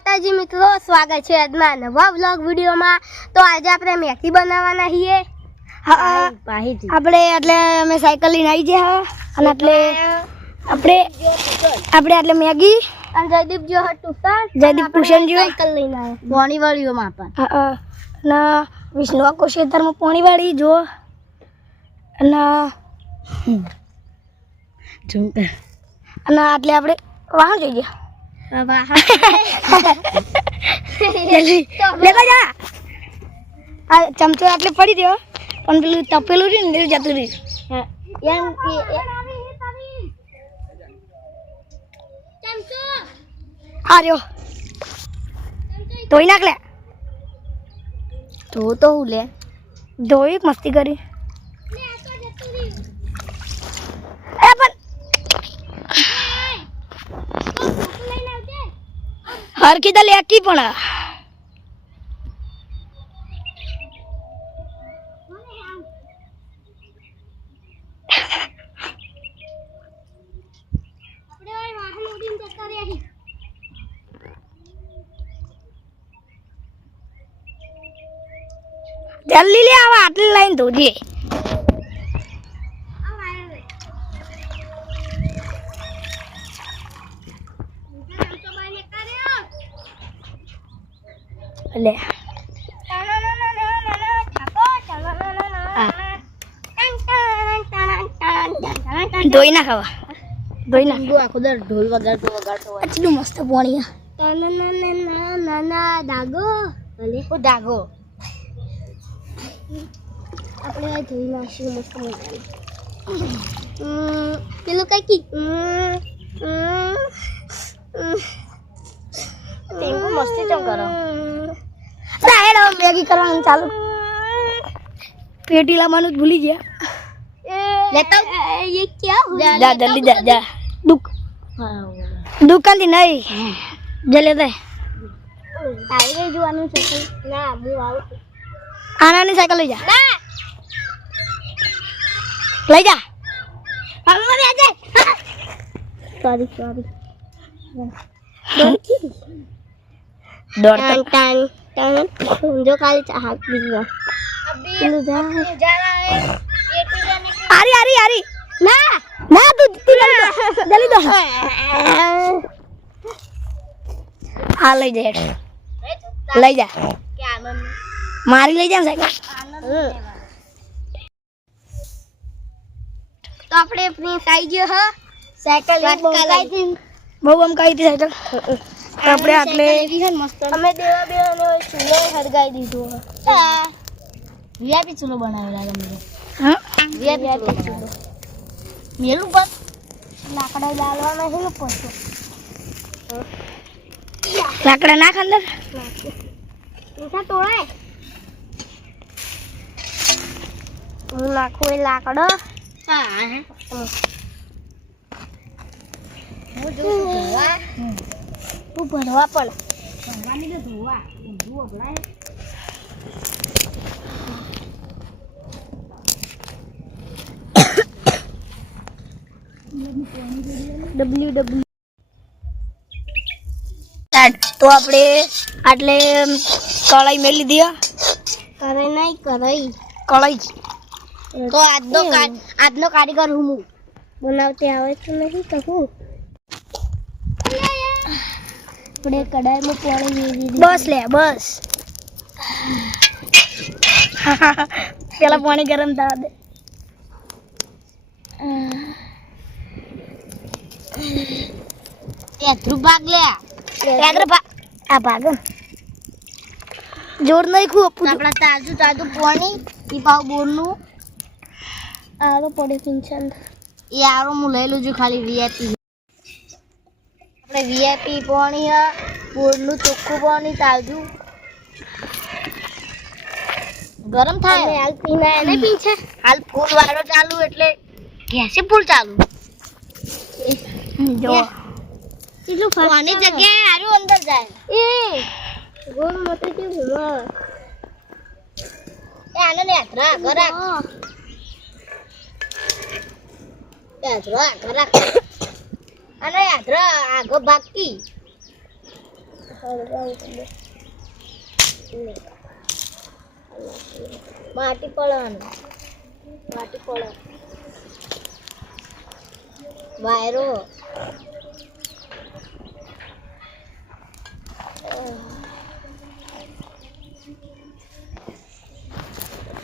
માતાજી મિત્રો સ્વાગત છે આજના નવા વ્લોગ વિડીયોમાં. તો આજે આપણે મેથી બનાવવાના છીએ. આપણે એટલે અમે સાયકલ લઈને આવી જઈએ અને એટલે આપણે આપણે એટલે મેગી અને જયદીપ જો ટુશન જયદીપ ટ્યુશન જો. સાયકલ લઈને આવ્યા. પોણી. વાળીઓમાં પણ અને વિષ્ણુ આખો ખેતરમાં પોણી વાળી જો અને અને એટલે આપણે જઈ ગયા. આ ચમચો એટલે પડી રહ્યો. પણ પેલું તપેલું રહ્યું ને જતું રહ્યું. આ રહ્યો. ધોઈ નાખ લે. તો તો હું લે. ધોઈ મસ્તી કરી એ પણ હરખી તો લેકી પણ. જલ્દી લે આવા આટલી લાઈન ધોજે. લે ધોઈ ના ખાવા ધોઈ ના આખો દર ઢોલ વગાડતો વગાડતો હોય આટલું મસ્ત પાણી નાના દાગો ભલે ઓ દાગો આપણે આ જોઈ નાખીશું મસ્ત મજાનું પેલું કઈ કી ઉમ. મસ્તી ચમ કરો? ઉમ. રાયડો મેગી કરવાનું ચાલુ પેટી લાવવાનું જ ભૂલી ગયા લેતા ये क्या हो જા જલ્દી જા જા દુક દુકાન થી નહીં જલે દે આવી ગઈ જોવાનું છે કઈ? ના હું આવું છું. આનાની સાયકલ લઈ જા ના લઈ જા સોરી સોરી દોડ ટન ટન ટન જો ચા હાથ દીધો આરી આરી આરી. ના ના તું જલ્દી દો. હા લઈ જાય. લઈ જા. મારી લઈ જા ને સાયકલ તો આપણે પ્રિન્સ આવી ગયો હ. સાયકલ બહુ આમ કહી હતી સાયકલ. આપણે આટલે અમે દેવા બેવાનો ચૂલો હરગાઈ દીધો. હ. વીઆઈપી ચૂલો બનાવેલા તમે હા? વીઆઈપી ચૂલો. મેલું પર લાકડા ડાલવાના છે ને લાકડા નાખ અંદર. મીઠા તોડાય હું નાખું એ લાકડો. હું ભરવા પણ ડબલ્યુ ડબલ્યુ તો આપણે આટલે કળાઈ મેલી દીધા કરાઈ નહીં કરાઈ. કળાઈ તો આજનો આજનો કારીગર હું હું. બનાવતે આવે તો નહીં તો હું? આપણે કડાઈમાં પાણી વેરી દીધું બસ લે બસ પેલા પાણી ગરમ થવા દે એથરું ભાગ લે આગળ ભા આ ભાગ જોર નહીં ખૂબ આપું આપણા તાજું તાજું પાણી ઈ પાવ બોરનું આરો પડે પિંચન એ આરો હું લઈ લઉં છું ખાલી વીઆઈપી આપણે વીઆઈપી પાણી હ. બોરનું ચોખ્ખું પાણી તાજું. ગરમ થાય? હાલ પીના એને પીછે? હાલ ફૂલ વાળો ચાલુ એટલે ગેસે ફૂલ ચાલુ. જો. કેટલું પાણી જગ્યાએ આરું અંદર જાય. એ ગોળ મતે કે ભૂલો એ આને ને આધરા ઘરા આ ઘરા અને આધરા આગો બાકી માટી પડવાનું માટી પડે વાયરો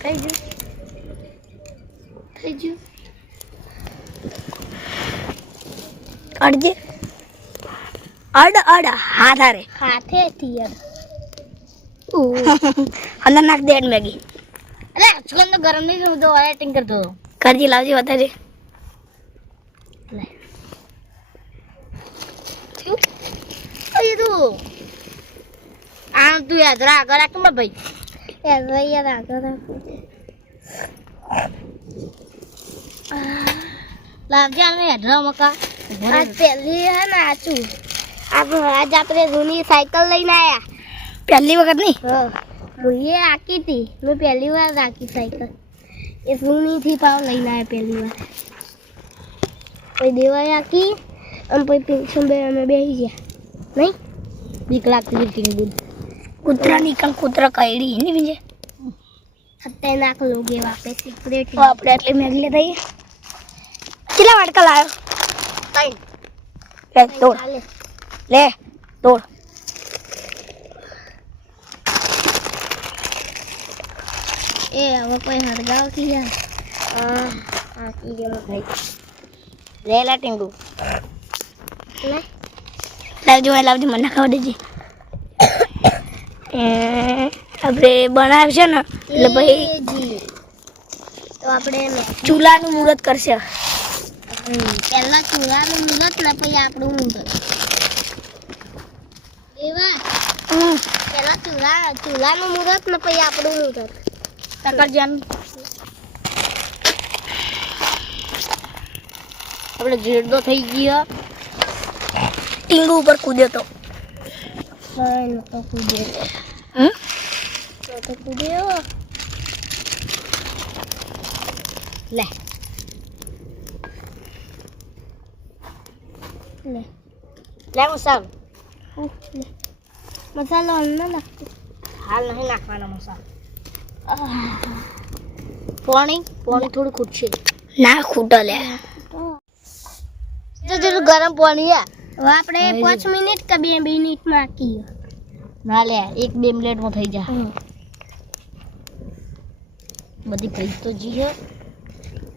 થઈ ગયું થઈ ગયું અડજે. અડ અડ હાથ હારે. હાથે થિયર અંદર નાખ દે મેગી. અરે આજકાલ તો ગરમ નહીં થયું તો એટિંગ કરતો. કરજી લાવજી વધારે. આમ તું યાદ રાખ આગળ રાખ ભાઈ. યાદ રાખ યાદ આગળ રાખ. લાવજે આને યાદ રાખ મકા. પહેલી હે ને આચું આજ આપણે જૂની સાયકલ લઈને આયા પહેલી વખત નહીં મુએ આકી હતી મેં પહેલી વાર રાખી સાયકલ એ જૂનીથી પાવ લઈને આવ્યા પહેલી વાર પછી દેવાય આકી અને પછી પેન્શન બે અમે બેસી ગયા નહીં બીક લાગતી હતી ટીંગું કૂતરા નીકળ કૂતરા કઈડી નહીં બીજે અત્યારે નાખ લોગે વાપે સિક્રેટ તો આપણે એટલી મેગી લેતા આવીએ કેટલા વાટકા લાવ્યો લે તોડ લે તોડ એ હવે કોઈ હરગાવથી યાર આ આકી ગયો ભાઈ લે લા ટીંગુ લે લાવજો મને લાવજો મને ખાવા દેજે એ આપણે બનાવશે ને એટલે ભાઈ તો આપણે ચૂલાનું મુહૂર્ત કરશે પહેલા ચૂલાનું મુદત ને પછી આપણું મુદત એવા? પહેલા ચૂલા ચૂલાનું મુદત ને પછી આપણું મુહૂર્ત તકરજાન આપણે જીરદો થઈ ગયો ટીંગુ ઉપર કૂદ્યો તો. નતો કૂદ્યો હમ? નતો કૂદ્યો લે. લે લે મસાલો લે મસાલો ન નાખતો હાલ નહીં નાખવાનો મસાલો પાણી પાણી થોડું ખૂટશે. ના ખૂટો લે. જો જો ગરમ પાણી આ હવે આપણે પાંચ મિનિટ કે બે મિનિટમાં આકી ના લે એક બે મિનિટમાં થઈ જાય બધી કઈ તો જી હે.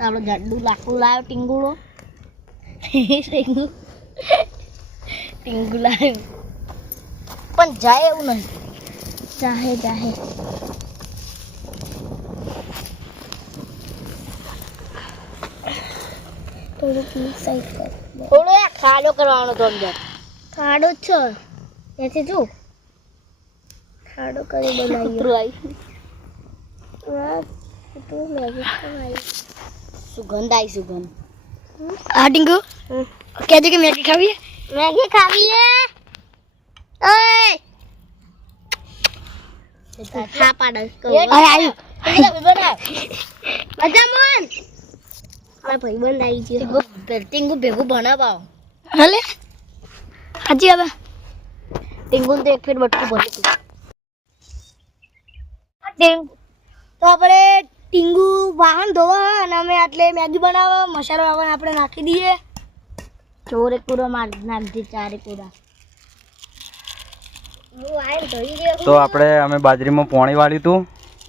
આપણો જાડું લાકડું લાવ્યો ટીંગુડો. ટીંગુ ટીંગુ લાવ્યો પણ જાય એવું નહીં. જાહે જાહે. થોડુંક સાઈડ કર. થોડો ખાડો કરવાનો તો અંદર. ખાડો જ છે. ત્યાંથી જો. ખાડો કરી બનાવી સુગંધ આવી સુગંધ. આ ટીંગુ? કહેજો કે મેગી ખાવી મેગી ખાવી હે ઓય હા પાડ અરે આવ્યું મજા મન મારા ભાઈબંધ આવી ગયો ટીંગુ ભેગું બનાવાવ હલે હાજી હવે ટીંગુ તો એક ફેર બટકું ભરી તો આપણે ટીંગુ વાહન ધોવા અને અમે આટલે મેગી બનાવવા મસાલો વાવન આપણે નાખી દઈએ ચોરે કૂરો માર નાખજે ચારે ગયો તો આપણે અમે બાજરીમાં પોણી વાળ્યું હતું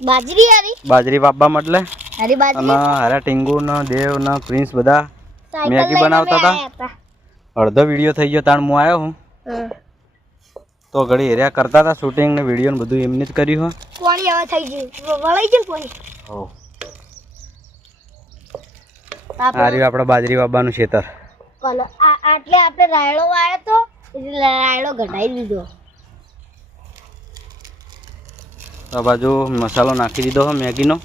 બાજરી હારી બાજરી વાપવા મતલે હારી બાજરી. અને હારા ટીંગુ ને દેવ ને પ્રિન્સ બધા મેગી બનાવતા હતા? અડધો વિડિયો થઈ ગયો તાણ હું આવ્યો હું. તો ઘડી એરિયા કરતા હતા શૂટિંગ ને વીડિયો ને બધું એમને જ કર્યું હો. પોણી હવે થઈ ગયું. વળાઈ ગયું પોણી? હો આપણા આપણે બાજરી બાબાનું ખેતર કલર. આ આટલે આપણે રાયડો વાળ્યો તો એટલે રાયડો ઘટાડી દીધો. તો આ બાજુ મસાલો નાખી દીધો હોય મેગીનો.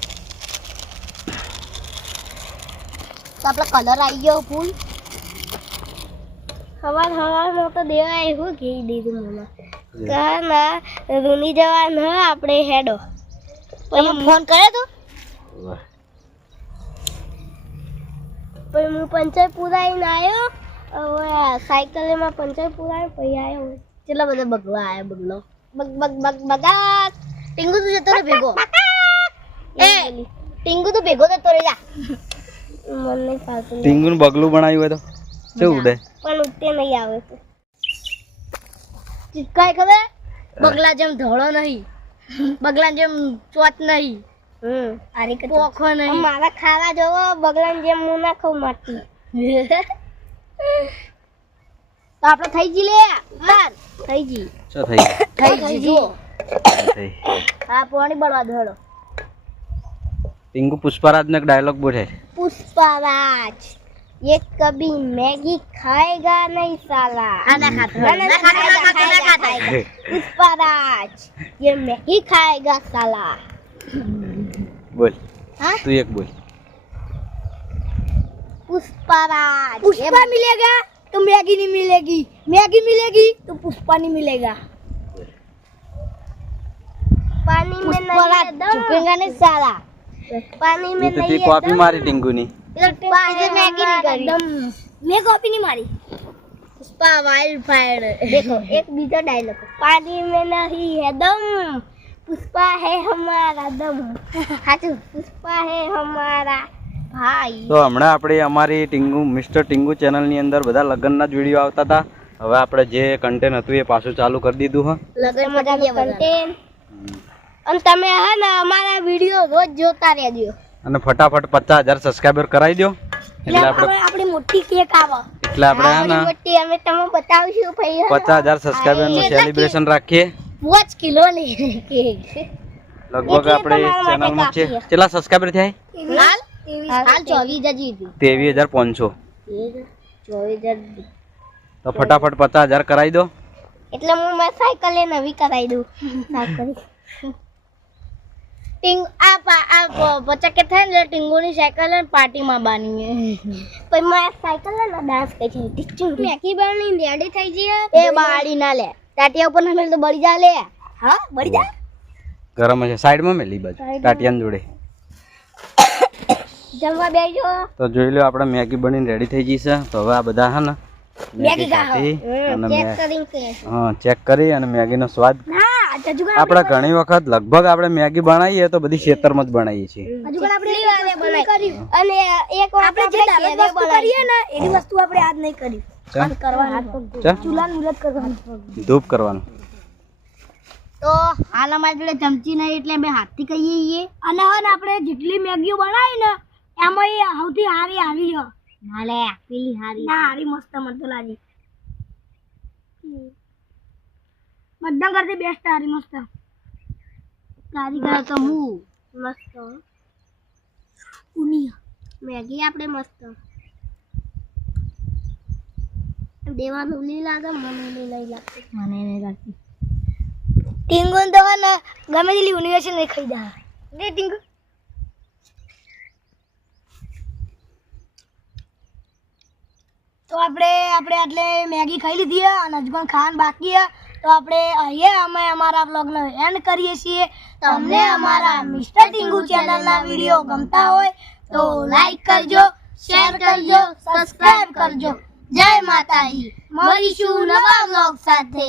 તો આપણે કલર આવી ગયો ફૂલ. હવાર હવારમાં તો દેવા એવું કહી દીધું મને. કહે ના રૂની જવા ન આપણે હેડો. પછી ફોન કર્યો તો? પછી હું પંચર પુરાઈને આવ્યો હવે સાયકલ એમાં પંચર પુરાયો પછી આવ્યો કેટલા બધા બગલા આવ્યા બગલો. બગ બગ બગ બગા ટીંગુ તું જતો રે ભેગો. એ ટીંગુ તો ભેગો જતો રે જા. મને નહીં ટીંગુ નું બગલું બનાવ્યું હોય તો શું ઉડે પણ ઉડતે નહીં આવે તો. ચીટકાય ખબર? બગલા જેમ ધોળો નહીં. બગલા જેમ ચોત નહીં. હમ આરે કે પોખો નહીં મારા ખાવા જોવો બગલા જેમ હું ના ખાઉં મારતી તો આપણે થઈ જી લે બાર થઈ જી શું થઈ ગયું? થઈ જી જો થઈ હા પાણી બળવા દોડો ટીંગુ પુષ્પરાજનો એક ડાયલોગ બોલે पुष्पराज ये कभी मैगी खाएगा नहीं साला खाना खाता ना खाता ना खाता ना खाता पुष्पराज ये मैगी खाएगा साला बोल। हाँ? तू एक बोल। पुष्पाराज पुष्पा मिलेगा तो मैगी नहीं मिलेगी। मैगी मिलेगी तो पुष्पा नहीं मिलेगा। पानी में नहीं सारा पानी में तो तो नहीं कॉपी मारी ने। मैं कॉपी नहीं मारी। पुष्पा वाइल्ड फायर देखो एक बीजा डायलॉग पानी में नहीं है दम। પુષ્પા હે હમારા દમ. સાચું પુષ્પા હે હમારા ભાઈ. તો હમણાં આપણે અમારી ટીંગુ મિસ્ટર ટીંગુ ચેનલની અંદર બધા લગ્નના જ વીડિયો આવતા હતા. હવે આપણે જે કન્ટેન હતું એ પાછું ચાલુ કરી દીધું હા. લગ્નમાં કન્ટેન્ટ અને તમે હે ને અમારા વીડિયો રોજ જોતા રહેજો. અને ફટાફટ પચાસ હજાર સબસ્ક્રાઈબર કરાવી દો. એટલે આપણે આપણી મોટી કેક આવે. એટલે આપણે હે ને મોટી અમે તમને બતાવશું ભાઈ 50000 સબસ્ક્રાઇબરનું સેલિબ્રેશન રાખીએ. પાંચ કિલો ની લગભગ આપણે ચેનલમાં છે. કેટલા સબસ્ક્રાઇબર થયા હાલ? હાલ ચોવીસ હજાર જીતી ત્રેવીસ હજાર પાંચસો. ચોવીસ હજાર તો ફટાફટ પચાસ હજાર કરાવી દો. એટલે હું મારી સાયકલ એ નવી કરાવી દઉં. સાયકલ ટીંગ આ પા આ પ- પચાસ કે થાય ને ટીંગોની સાયકલ ને પાર્ટીમાં બાની પણ મારી સાયકલ ને ડાન્સ કરી છે. ટીચું મેકી બાની રેડી થઈ જઈએ. એ બાળી ના લે. ટાટિયા ઉપર ના તો બળી જા લે. હા? બળી જા? ગરમ છે. સાઈડમાં મેલી બાજુ. ટાટિયાની જોડે. જમવા બેજો. તો જોઈ લો આપણે મેગી બનીને રેડી થઈ છે. તો હવે આ બધા હે ને મેગી અને ચેક કરીને હા ચેક કરી અને મેગીનો સ્વાદ ના આપણે ઘણી વખત લગભગ આપણે મેગી બનાવીએ તો બધી ખેતરમાં જ બનાવીએ છીએ. અને એક વાર આપણે જે વસ્તુ કરીએ ને એની વસ્તુ આપણે આજ નહીં કરી. ધૂપ કરવાનું. તો હાલ અમારી જોડે ચમચી નહીં એટલે અમે હાથથી કહીએ છીએ. અને હવે આપણે જેટલી મેગીઓ બનાવી ને એમાં એ સૌથી હારી આવી છે ના પેલી હારી. ના હારી મસ્ત મને તો લાગી. બધા કરતી બેસ્ટ હારી મસ્ત. કારીગર તો હું? મસ્ત. ઉની મેગી આપણે મસ્ત. દેવાનું લી લાગે મને નહીં લઈ લાગતી. મને નહીં લાગતી. ટીંગુ તો ને ગમે તેટલી યુનિવર્સિટી નહીં ખાઈ દા દે ટીંગુ. તો આપણે આપણે આટલે મેગી ખાઈ લીધી છે અને હજુ પણ ખાવાનું બાકી છે તો આપણે અહીંયા અમે અમારા બ્લોગનો એન્ડ કરીએ છીએ. તમને અમારા મિસ્ટર ટીંગુ ચેનલના વીડિયો ગમતા હોય તો લાઈક કરજો શેર કરજો સબસ્ક્રાઈબ કરજો. જય માતાજી. મળીશું નવા બ્લોગ સાથે.